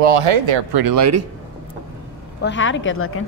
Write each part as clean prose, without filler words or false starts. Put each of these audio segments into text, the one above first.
Well, hey there, pretty lady. Well, howdy, good looking.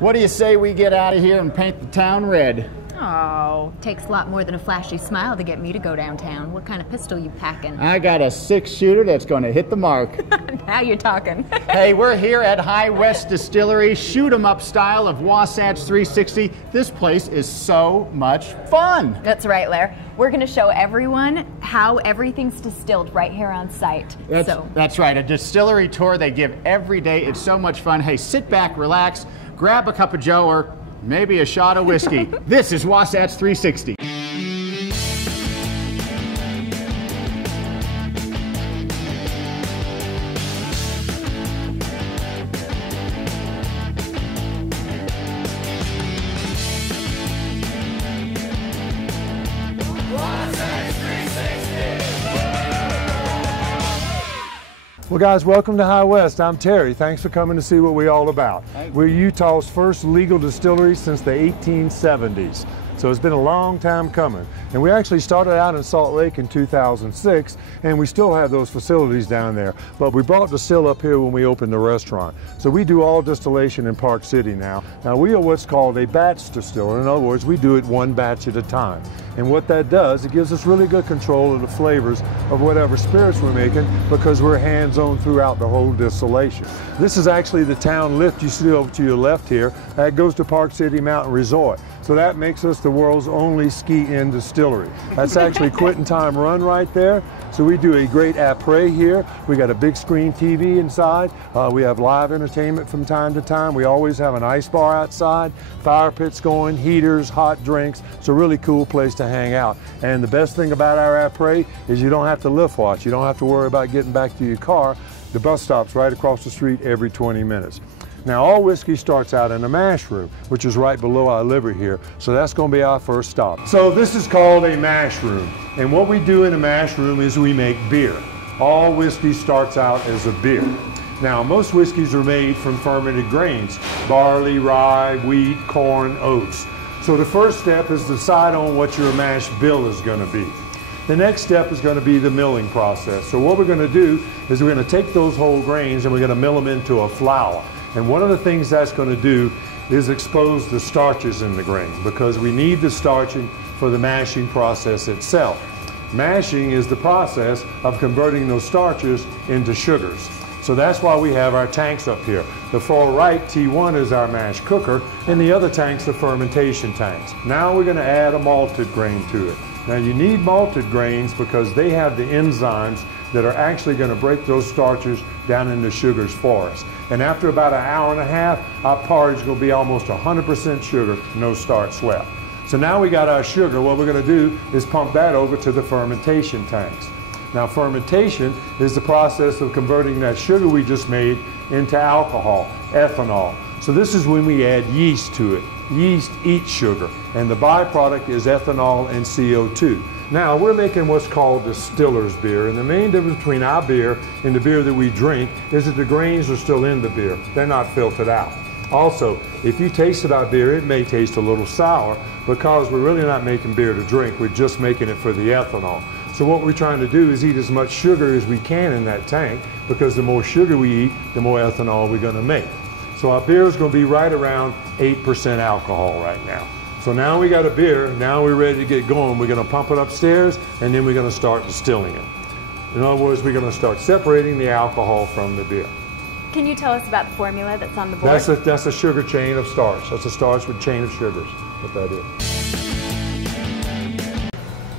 What do you say we get out of here and paint the town red? Oh, takes a lot more than a flashy smile to get me to go downtown. What kind of pistol you packing? I got a 6-shooter that's going to hit the mark. Now you're talking. Hey, we're here at High West Distillery, shoot 'em up style of Wasatch 360. This place is so much fun. That's right, Lair. We're going to show everyone how everything's distilled right here on site. That's right, a distillery tour they give every day. It's so much fun. Hey, sit back, relax, grab a cup of joe or maybe a shot of whiskey. This is Wasatch 360. Well, guys, welcome to High West. I'm Terry. Thanks for coming to see what we're all about. We're Utah's first legal distillery since the 1870s. So it's been a long time coming. And we actually started out in Salt Lake in 2006, and we still have those facilities down there. But we brought the still up here when we opened the restaurant. So we do all distillation in Park City now. Now, we are what's called a batch distiller. In other words, we do it one batch at a time. And what that does, it gives us really good control of the flavors of whatever spirits we're making because we're hands-on throughout the whole distillation. This is actually the town lift you see over to your left here. That goes to Park City Mountain Resort. So that makes us the world's only ski-in distillery. That's actually Quitting Time Run right there. So we do a great après here. We got a big screen TV inside. We have live entertainment from time to time. We always have an ice bar outside, fire pits going, heaters, hot drinks. It's a really cool place to hang out. And the best thing about our après is you don't have to lift watch. You don't have to worry about getting back to your car. The bus stop's right across the street every 20 minutes. Now, all whiskey starts out in a mash room, which is right below our liver here. So that's going to be our first stop. So this is called a mash room. And what we do in a mash room is we make beer. All whiskey starts out as a beer. Now, most whiskeys are made from fermented grains: barley, rye, wheat, corn, oats. So the first step is to decide on what your mash bill is going to be. The next step is going to be the milling process. So what we're going to do is we're going to take those whole grains and we're going to mill them into a flour. And one of the things that's going to do is expose the starches in the grain because we need the starching for the mashing process itself. Mashing is the process of converting those starches into sugars. So that's why we have our tanks up here. The far right T1 is our mash cooker, and the other tanks are fermentation tanks. Now we're going to add a malted grain to it. Now you need malted grains because they have the enzymes that are actually going to break those starches down into sugars for us. And after about an hour and a half, our porridge is going to be almost 100% sugar, no starch left. So now we got our sugar. What we're going to do is pump that over to the fermentation tanks. Now, fermentation is the process of converting that sugar we just made into alcohol, ethanol. So this is when we add yeast to it. Yeast eats sugar, and the byproduct is ethanol and CO2. Now, we're making what's called distiller's beer, and the main difference between our beer and the beer that we drink is that the grains are still in the beer. They're not filtered out. Also, if you tasted our beer, it may taste a little sour because we're really not making beer to drink. We're just making it for the ethanol. So what we're trying to do is eat as much sugar as we can in that tank because the more sugar we eat, the more ethanol we're going to make. So our beer is going to be right around 8% alcohol right now. So now we got a beer, now we're ready to get going. We're going to pump it upstairs and then we're going to start distilling it. In other words, we're going to start separating the alcohol from the beer. Can you tell us about the formula that's on the board? That's a sugar chain of starch. That's a starch with chain of sugars, what that is.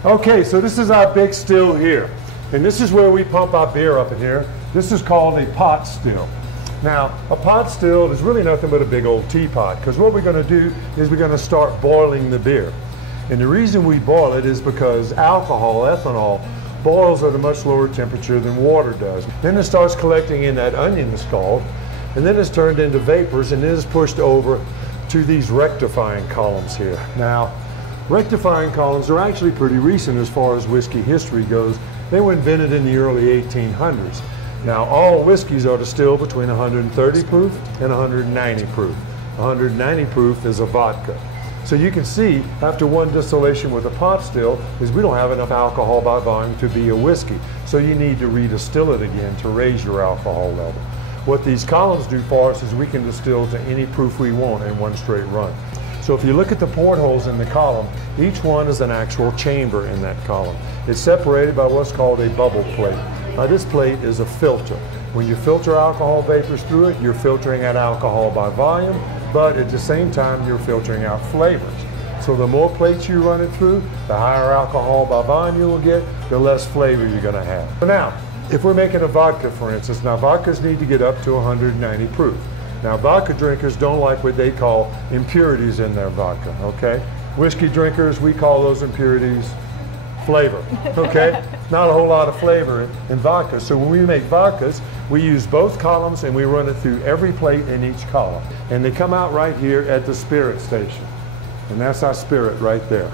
Okay, so this is our big still here. And this is where we pump our beer up in here. This is called a pot still. Now, a pot still is really nothing but a big old teapot because what we're going to do is we're going to start boiling the beer. And the reason we boil it is because alcohol, ethanol, boils at a much lower temperature than water does. Then it starts collecting in that onion scald, and then it's turned into vapors, and then it's pushed over to these rectifying columns here. Now, rectifying columns are actually pretty recent as far as whiskey history goes. They were invented in the early 1800s. Now, all whiskeys are distilled between 130 proof and 190 proof. 190 proof is a vodka. So you can see after one distillation with a pot still is we don't have enough alcohol by volume to be a whiskey. So you need to redistill it again to raise your alcohol level. What these columns do for us is we can distill to any proof we want in one straight run. So if you look at the portholes in the column, each one is an actual chamber in that column. It's separated by what's called a bubble plate. Now this plate is a filter. When you filter alcohol vapors through it, you're filtering out alcohol by volume, but at the same time you're filtering out flavors. So the more plates you run it through, the higher alcohol by volume you will get, the less flavor you're going to have. So now, if we're making a vodka, for instance, now vodkas need to get up to 190 proof. Now vodka drinkers don't like what they call impurities in their vodka, okay? Whiskey drinkers, we call those impurities flavor, okay? Not a whole lot of flavor in vodka. So when we make vodkas, we use both columns and we run it through every plate in each column. And they come out right here at the spirit station. And that's our spirit right there.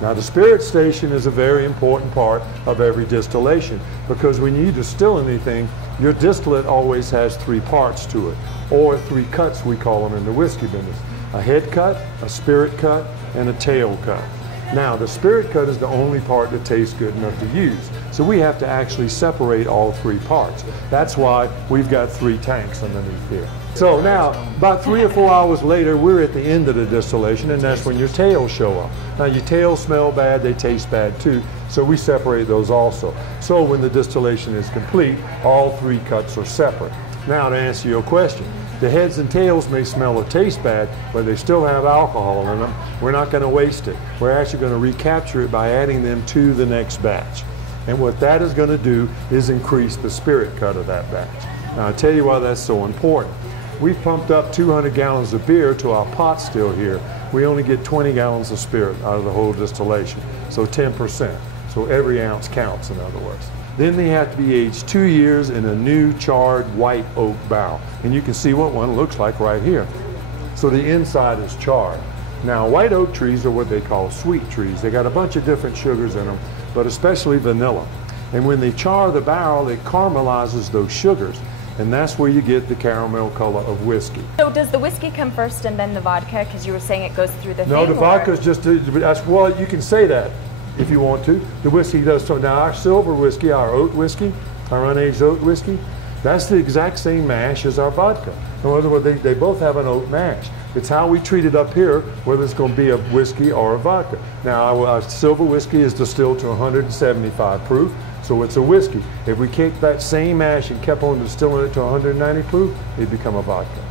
Now the spirit station is a very important part of every distillation, because when you distill anything, your distillate always has three parts to it, or three cuts we call them in the whiskey business. A head cut, a spirit cut, and a tail cut. Now the spirit cut is the only part that tastes good enough to use. So we have to actually separate all three parts. That's why we've got 3 tanks underneath here. So now, about 3 or 4 hours later, we're at the end of the distillation, and that's when your tails show up. Now your tails smell bad, they taste bad too, so we separate those also. So when the distillation is complete, all 3 cuts are separate. Now to answer your question, the heads and tails may smell or taste bad, but they still have alcohol in them. We're not going to waste it. We're actually going to recapture it by adding them to the next batch. And what that is going to do is increase the spirit cut of that batch. Now I'll tell you why that's so important. We've pumped up 200 gallons of beer to our pot still here. We only get 20 gallons of spirit out of the whole distillation, so 10%. So every ounce counts, in other words. Then they have to be aged 2 years in a new charred white oak barrel. And you can see what one looks like right here. So the inside is charred. Now white oak trees are what they call sweet trees. They got a bunch of different sugars in them, but especially vanilla. And when they char the barrel, it caramelizes those sugars. And that's where you get the caramel color of whiskey. So does the whiskey come first and then the vodka? Because you were saying it goes through the No, thing, the vodka is just, well, you can say that if you want to. The whiskey does so. Now our silver whiskey, our oat whiskey, our unaged oat whiskey, that's the exact same mash as our vodka. In other words, they both have an oat mash. It's how we treat it up here, whether it's going to be a whiskey or a vodka. Now our silver whiskey is distilled to 175 proof. So it's a whiskey. If we kept that same mash and kept on distilling it to 190 proof, it'd become a vodka.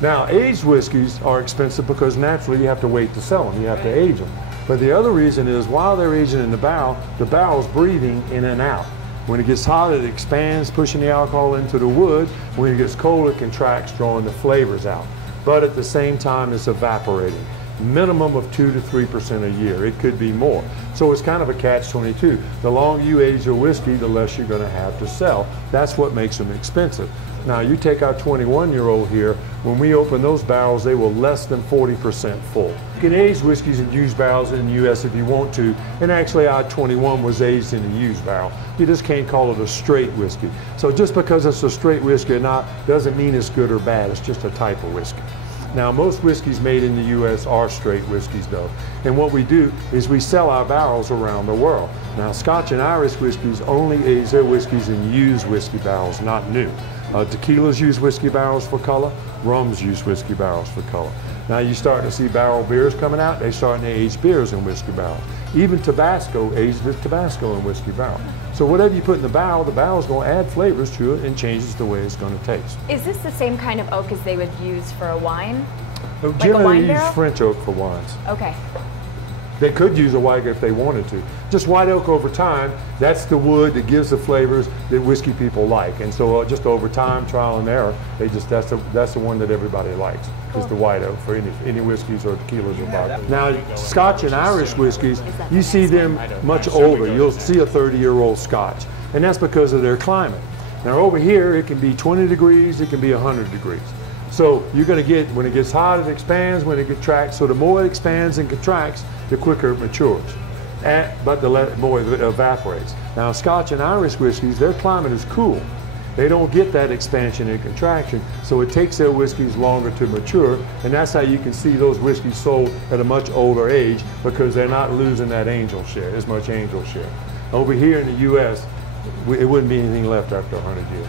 Now, aged whiskeys are expensive because naturally you have to wait to sell them. You have to age them. But the other reason is while they're aging in the barrel's breathing in and out. When it gets hot, it expands, pushing the alcohol into the wood. When it gets cold, it contracts, drawing the flavors out. But at the same time, it's evaporating. Minimum of 2 to 3% a year. It could be more. So it's kind of a catch-22. The longer you age your whiskey, the less you're going to have to sell. That's what makes them expensive. Now you take our 21-year-old here, when we open those barrels, they were less than 40% full. You can age whiskeys in used barrels in the U.S. if you want to, and actually our 21 was aged in a used barrel. You just can't call it a straight whiskey. So just because it's a straight whiskey or not doesn't mean it's good or bad. It's just a type of whiskey. Now, most whiskeys made in the U.S. are straight whiskeys, though. And what we do is we sell our barrels around the world. Now, Scotch and Irish whiskeys only age their whiskeys in used whiskey barrels, not new. Tequilas use whiskey barrels for color. Rums use whiskey barrels for color. Now, you're starting to see barrel beers coming out. They're starting to age beers in whiskey barrels. Even Tabasco ages with Tabasco in whiskey barrel. So whatever you put in the barrel's going to add flavors to it and changes the way it's going to taste. Is this the same kind of oak as they would use for a wine? Generally, they use French oak for wines. Okay. They could use a white oak if they wanted to. Just white oak over time, that's the wood that gives the flavors that whiskey people like. And so just over time, trial and error, that's the one that everybody likes, is the white oak for any whiskeys or tequilas or vodka. Now, Scotch and Irish whiskeys, you see them much older. You'll see a 30-year-old Scotch. And that's because of their climate. Now over here, it can be 20 degrees, it can be 100 degrees. So you're going to get, when it gets hot, it expands, when it contracts. So the more it expands and contracts, the quicker it matures. But the more it evaporates. Now, Scotch and Irish whiskeys, their climate is cool. They don't get that expansion and contraction, so it takes their whiskeys longer to mature, and that's how you can see those whiskeys sold at a much older age, because they're not losing that angel share, as much angel share. Over here in the U.S., it wouldn't be anything left after 100 years.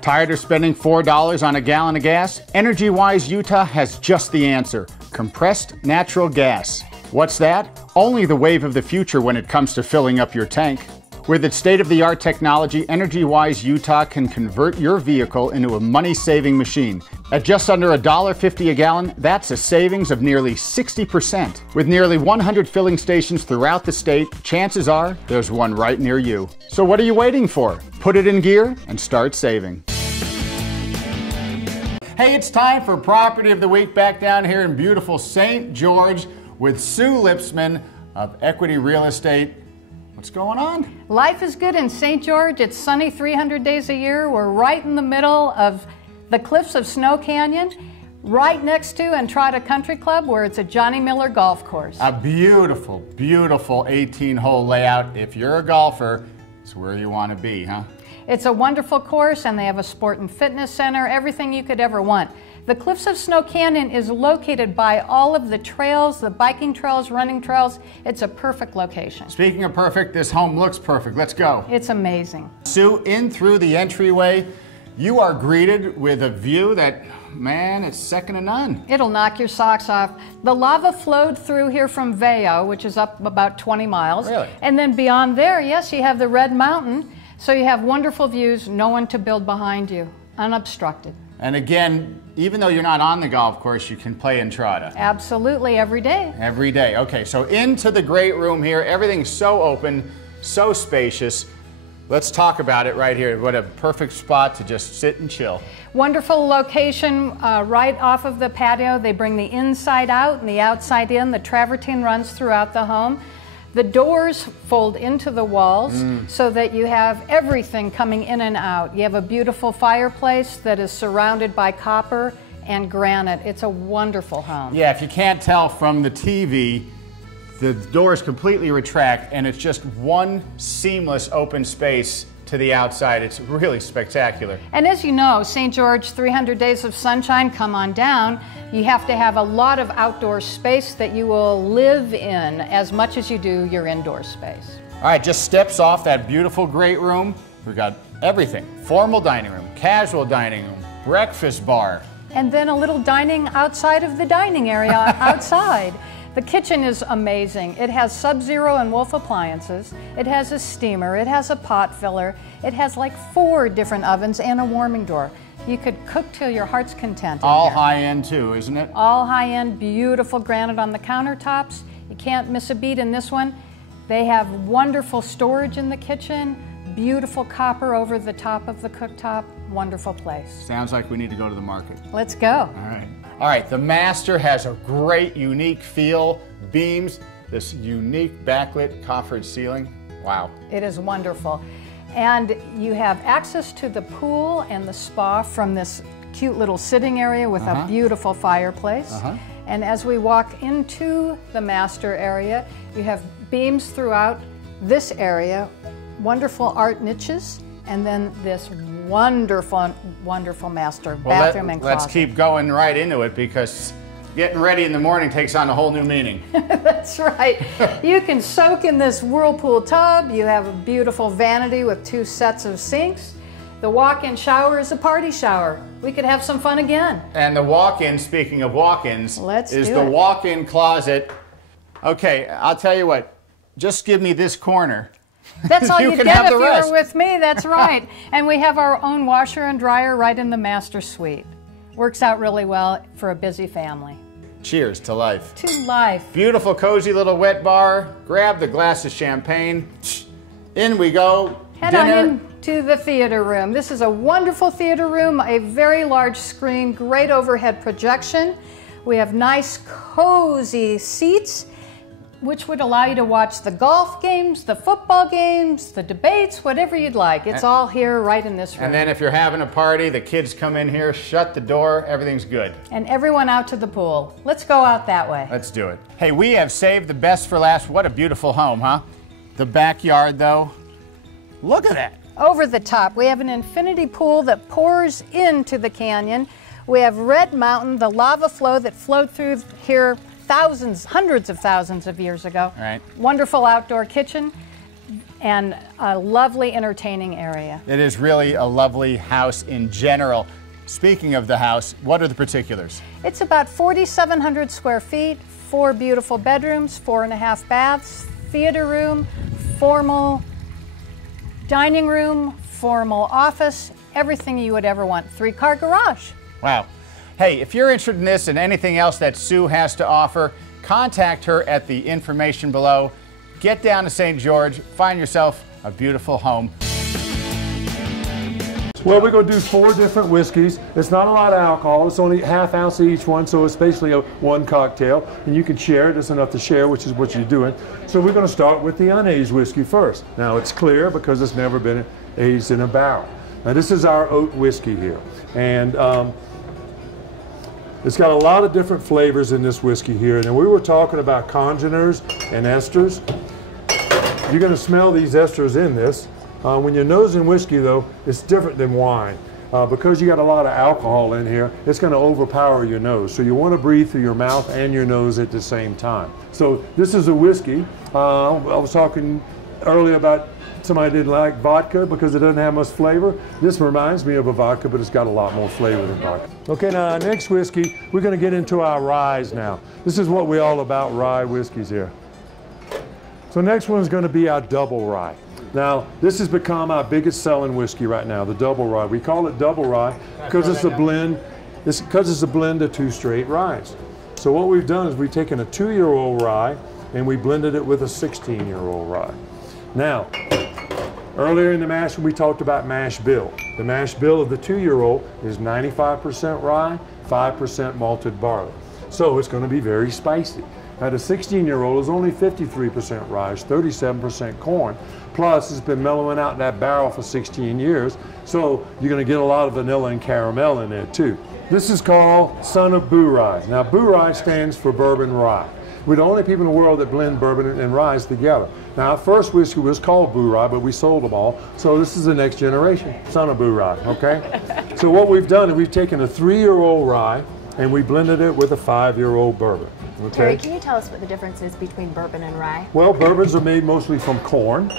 Tired of spending $4 on a gallon of gas? Energy-Wise Utah has just the answer: compressed natural gas. What's that? Only the wave of the future when it comes to filling up your tank. With its state-of-the-art technology, Energy-Wise Utah can convert your vehicle into a money-saving machine. At just under $1.50 a gallon, that's a savings of nearly 60%. With nearly 100 filling stations throughout the state, chances are there's one right near you. So what are you waiting for? Put it in gear and start saving. Hey, it's time for Property of the Week back down here in beautiful St. George with Sue Lipsman of Equity Real Estate. What's going on? Life is good in St. George. It's sunny 300 days a year. We're right in the middle of the cliffs of Snow Canyon, right next to Entrada Country Club, where it's a Johnny Miller golf course. A beautiful, beautiful 18-hole layout. If you're a golfer, it's where you want to be, huh? It's a wonderful course, and they have a sport and fitness center, everything you could ever want. The Cliffs of Snow Canyon is located by all of the trails, the biking trails, running trails. It's a perfect location. Speaking of perfect, this home looks perfect. Let's go. It's amazing. Sue, in through the entryway, you are greeted with a view that, man, it's second to none. It'll knock your socks off. The lava flowed through here from Vail, which is up about 20 miles. Really? And then beyond there, yes, you have the Red Mountain. So you have wonderful views, no one to build behind you, unobstructed. And again, even though you're not on the golf course, you can play Entrada. Absolutely, every day. Every day. Okay, so into the great room here. Everything's so open, so spacious. Let's talk about it right here. What a perfect spot to just sit and chill. Wonderful location right off of the patio. They bring the inside out and the outside in. The travertine runs throughout the home. The doors fold into the walls so that you have everything coming in and out. You have a beautiful fireplace that is surrounded by copper and granite. It's a wonderful home. Yeah, if you can't tell from the TV, the doors completely retract and it's just one seamless open space to the outside. It's really spectacular. And as you know, St. George, 300 days of sunshine, come on down. You have to have a lot of outdoor space that you will live in as much as you do your indoor space. All right, just steps off that beautiful great room. We've got everything. Formal dining room, casual dining room, breakfast bar. And then a little dining outside of the dining area outside. The kitchen is amazing. It has Sub-Zero and Wolf appliances. It has a steamer. It has a pot filler. It has like 4 different ovens and a warming door. You could cook till your heart's content. All high-end too, isn't it? All high-end, beautiful granite on the countertops. You can't miss a beat in this one. They have wonderful storage in the kitchen, beautiful copper over the top of the cooktop. Wonderful place. Sounds like we need to go to the market. Let's go. All right. All right, the master has a great, unique feel. Beams, this unique backlit coffered ceiling. Wow. It is wonderful. And you have access to the pool and the spa from this cute little sitting area with a beautiful fireplace. And as we walk into the master area, you have beams throughout this area, wonderful art niches, and then this wonderful, wonderful master bathroom and closet. Let's keep going right into it because getting ready in the morning takes on a whole new meaning. That's right. You can soak in this whirlpool tub. You have a beautiful vanity with 2 sets of sinks. The walk-in shower is a party shower. We could have some fun again. And the walk-in, speaking of walk-ins, is the walk-in closet. Okay, I'll tell you what, just give me this corner. That's all you can get have if the you're rest. with me, that's right. And we have our own washer and dryer right in the master suite. Works out really well for a busy family. Cheers to life. To life. Beautiful, cozy little wet bar. Grab the glass of champagne. In we go. Head on into the theater room. This is a wonderful theater room, a very large screen, great overhead projection. We have nice, cozy seats, which would allow you to watch the golf games, the football games, the debates, whatever you'd like. It's all here right in this room. And then if you're having a party, the kids come in here, shut the door, everything's good. And everyone out to the pool. Let's go out that way. Let's do it. Hey, we have saved the best for last. What a beautiful home, huh? The backyard, though, look at that. Over the top, we have an infinity pool that pours into the canyon. We have Red Mountain, the lava flow that flowed through here thousands, hundreds of thousands of years ago. Right. Wonderful outdoor kitchen. and a lovely entertaining area. It is really a lovely house in general. Speaking of the house, what are the particulars? It's about 4,700 square feet, 4 beautiful bedrooms, 4.5 baths, theater room, formal dining room, formal office, everything you would ever want. 3-car garage. Wow. Hey, if you're interested in this and anything else that Sue has to offer, contact her at the information below. Get down to St. George, find yourself a beautiful home. Well, we're going to do 4 different whiskeys. It's not a lot of alcohol. It's only ½ ounce each one, so it's basically one cocktail. And you can share it. It's enough to share, which is what you're doing. So we're going to start with the unaged whiskey first. Now, it's clear because it's never been aged in a barrel. Now, this is our oat whiskey here. And it's got a lot of different flavors in this whiskey here. And we were talking about congeners and esters. You're going to smell these esters in this. When you're nosing whiskey, though, it's different than wine. Because you got a lot of alcohol in here, it's going to overpower your nose. So you want to breathe through your mouth and your nose at the same time. So this is a whiskey. I was talking earlier about somebody didn't like vodka because it doesn't have much flavor. This reminds me of a vodka, but it's got a lot more flavor than vodka. Okay, now our next whiskey, we're going to get into our ryes now. This is what we're all about, rye whiskeys here. So next one is going to be our double rye. Now, this has become our biggest selling whiskey right now, the double rye. We call it double rye because it's a blend. It's because it's a blend of 2 straight ryes. So what we've done is we've taken a 2-year-old rye and we blended it with a 16-year-old rye. Now, earlier in the mash we talked about mash bill. The mash bill of the 2-year-old is 95% rye, 5% malted barley. So it's going to be very spicy. Now the 16-year-old is only 53% rye, 37% corn. Plus, it's been mellowing out in that barrel for 16 years, so you're going to get a lot of vanilla and caramel in there too. This is called Son of Boo Rye. Now, Boo Rye stands for bourbon rye. We're the only people in the world that blend bourbon and rye together. Now, our first whiskey was called Boo Rye, but we sold them all, so this is the next generation, Son of Boo Rye, okay? So what we've done is we've taken a 3-year-old rye and we blended it with a 5-year-old bourbon. Okay? Terry, can you tell us what the difference is between bourbon and rye? Well, bourbons are made mostly from corn.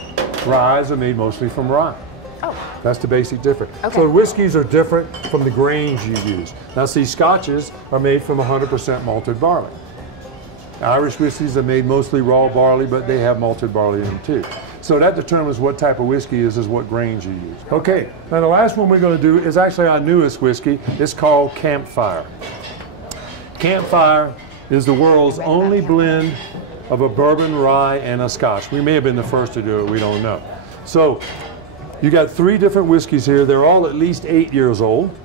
Ryes are made mostly from rye. Oh. That's the basic difference. Okay. So whiskeys are different from the grains you use. Now see, scotches are made from 100% malted barley. Irish whiskeys are made mostly raw barley, but they have malted barley in them too. So that determines what type of whiskey is what grains you use. Okay, now the last one we're going to do is actually our newest whiskey. It's called Campfire. Campfire is the world's only blend of a bourbon, rye, and a scotch. We may have been the first to do it, we don't know. So, you got 3 different whiskeys here. They're all at least 8 years old.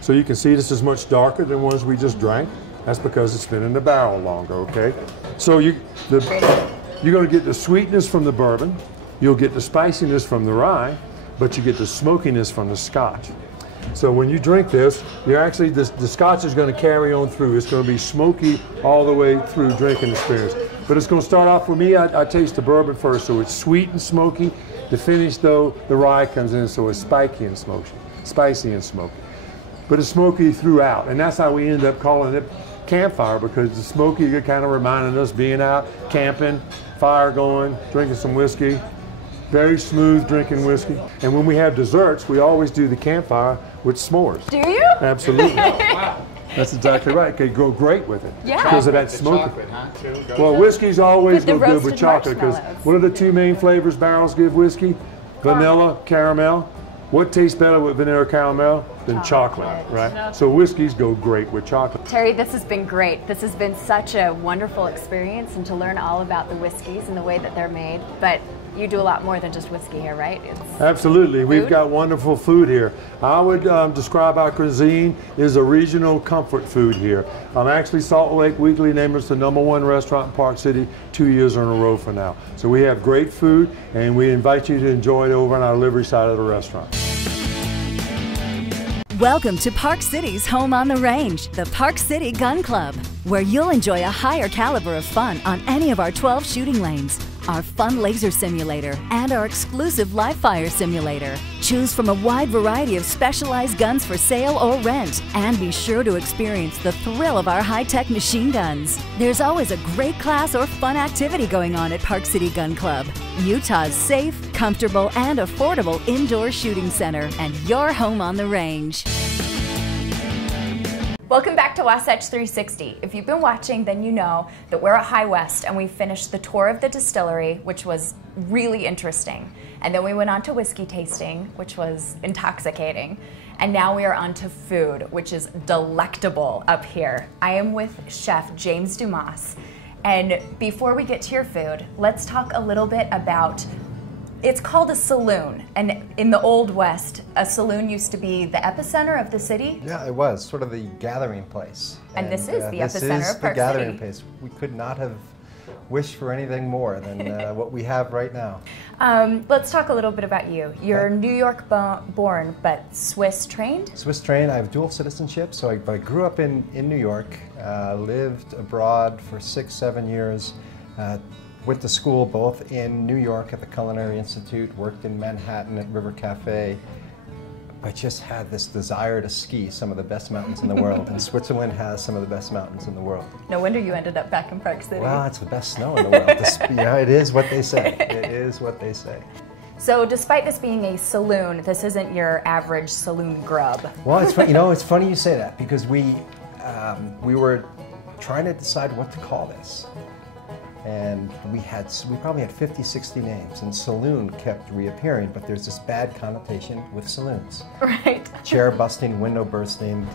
So you can see this is much darker than ones we just drank. That's because it's been in the barrel longer, okay? So you're going to get the sweetness from the bourbon, you'll get the spiciness from the rye, but you get the smokiness from the scotch. So when you drink this, you're actually, the scotch is going to carry on through. It's going to be smoky all the way through drinking experience. But it's going to start off, for me, I taste the bourbon first, so it's sweet and smoky. The finish, though, the rye comes in, so it's spiky and spicy and smoky. But it's smoky throughout, and that's how we end up calling it Campfire, because the smoky kind of reminding us being out camping, fire going, drinking some whiskey. Very smooth drinking whiskey. And when we have desserts, we always do the Campfire with s'mores. Do you? Absolutely. Wow. That's exactly right. It could go great with it. Yeah. Because of that smoke. Well, whiskeys always go good with chocolate, because what are the 2 main flavors barrels give whiskey? Vanilla, caramel. What tastes better with vanilla caramel than chocolate, right? So whiskeys go great with chocolate. Terry, this has been great. This has been such a wonderful experience, and to learn all about the whiskeys and the way that they're made. But you do a lot more than just whiskey here, right? Absolutely. Food? We've got wonderful food here. I would describe our cuisine as a regional comfort food here. Actually, Salt Lake Weekly named us the #1 restaurant in Park City 2 years in a row for now. So we have great food, and we invite you to enjoy it over on our livery side of the restaurant. Welcome to Park City's home on the range, the Park City Gun Club, where you'll enjoy a higher caliber of fun on any of our 12 shooting lanes. our fun laser simulator, and our exclusive live fire simulator. Choose from a wide variety of specialized guns for sale or rent, and be sure to experience the thrill of our high-tech machine guns. There's always a great class or fun activity going on at Park City Gun Club, Utah's safe, comfortable, and affordable indoor shooting center, and your home on the range. Welcome back to Wasatch 360. If you've been watching, then you know that we're at High West and we finished the tour of the distillery, which was really interesting. And then we went on to whiskey tasting, which was intoxicating. And now we are on to food, which is delectable up here. I am with Chef James Dumas. And before we get to your food, let's talk a little bit about, it's called a saloon, and in the Old West, a saloon used to be the epicenter of the city. Yeah, it was sort of the gathering place. And this is the epicenter of Park City. This is the gathering place. We could not have wished for anything more than what we have right now. Let's talk a little bit about you. You're New York born, but Swiss trained? Swiss trained. I have dual citizenship, so I grew up in New York, lived abroad for 6-7 years. Went to school both in New York at the Culinary Institute, worked in Manhattan at River Cafe. I just had this desire to ski some of the best mountains in the world, and Switzerland has some of the best mountains in the world. No wonder you ended up back in Park City. Well, it's the best snow in the world. Yeah, it is what they say. It is what they say. So despite this being a saloon, this isn't your average saloon grub. Well, it's funny, it's funny you say that, because we were trying to decide what to call this. And we probably had 50, 60 names, and saloon kept reappearing, but there's this bad connotation with saloons. Right. Chair busting, window bursting,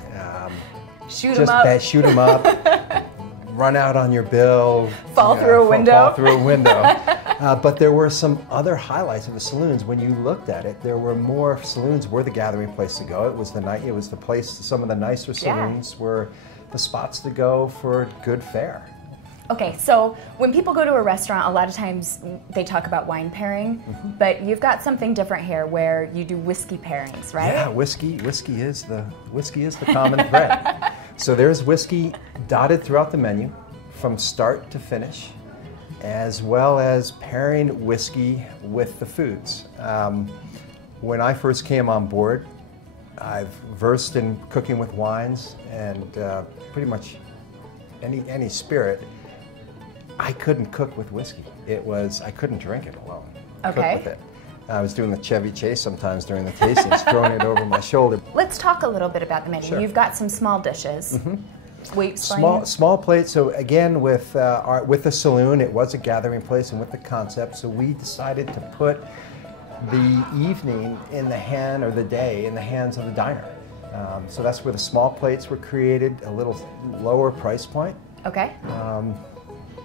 shoot 'em up. Shoot 'em up, run out on your bill. Fall through a window. Fall through a window. But there were some other highlights of the saloons. When you looked at it, there were more saloons were the gathering place to go. It was the place, some of the nicer saloons were the spots to go for good fare. Okay, so when people go to a restaurant, a lot of times they talk about wine pairing, but you've got something different here where you do whiskey pairings, right? Yeah, whiskey is the common thread. So there's whiskey dotted throughout the menu from start to finish, as well as pairing whiskey with the foods. When I first came on board, I've versed in cooking with wines and pretty much any spirit. I couldn't cook with whiskey. I couldn't drink it alone. Okay. Cook with it. I was doing the Chevy Chase sometimes during the tastings, throwing it over my shoulder. Let's talk a little bit about the menu. Sure. You've got some small dishes. Will you explain? Small plates. So again, with the saloon, it was a gathering place, and with the concept, so we decided to put the evening in the hand, or the day in the hands of the diner. So that's where the small plates were created, a little lower price point. Okay.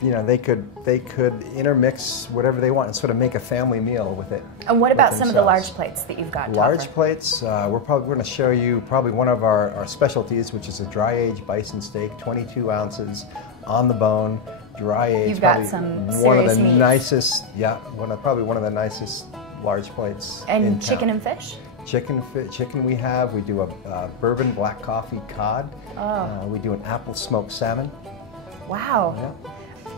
They could intermix whatever they want and sort of make a family meal with it. And what about some of the large plates that you've got? Large plates, we're probably going to show you probably one of our specialties, which is a dry-aged bison steak, 22 ounces on the bone, dry-aged. You've got some one of serious the meats. nicest, probably one of the nicest large plates. And chicken and fish? Chicken we have. We do a bourbon black coffee cod. We do an apple smoked salmon. Wow. Yeah.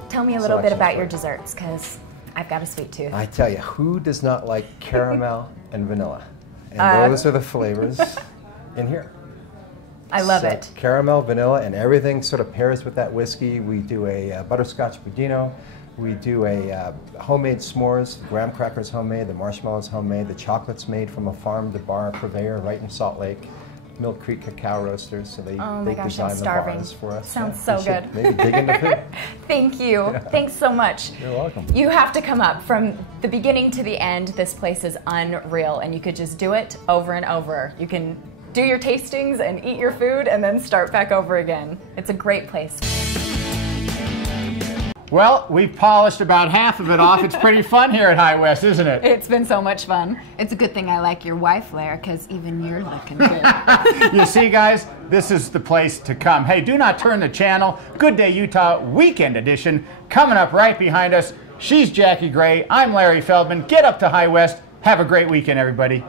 Tell me a little bit about your desserts, because I've got a sweet tooth. I tell you, who does not like caramel and vanilla? And those are the flavors in here. I love it. Caramel, vanilla, and everything sort of pairs with that whiskey. We do a butterscotch budino. We do a homemade s'mores, the graham crackers homemade, the marshmallows homemade, the chocolate's made from a farm to bar purveyor right in Salt Lake. Mill Creek cacao roasters, so they design the bars for us. Sounds so good. Maybe dig into food. Thank you. Yeah. Thanks so much. You're welcome. You have to come up. From the beginning to the end, this place is unreal, and you could just do it over and over. You can do your tastings and eat your food and then start back over again. It's a great place. Well, we've polished about half of it off. It's pretty fun here at High West, isn't it? It's been so much fun. It's a good thing I like your wife, Lair, because even you're looking good. You see, guys, this is the place to come. Hey, do not turn the channel. Good Day Utah Weekend Edition coming up right behind us. She's Jackie Gray. I'm Larry Feldman. Get up to High West. Have a great weekend, everybody.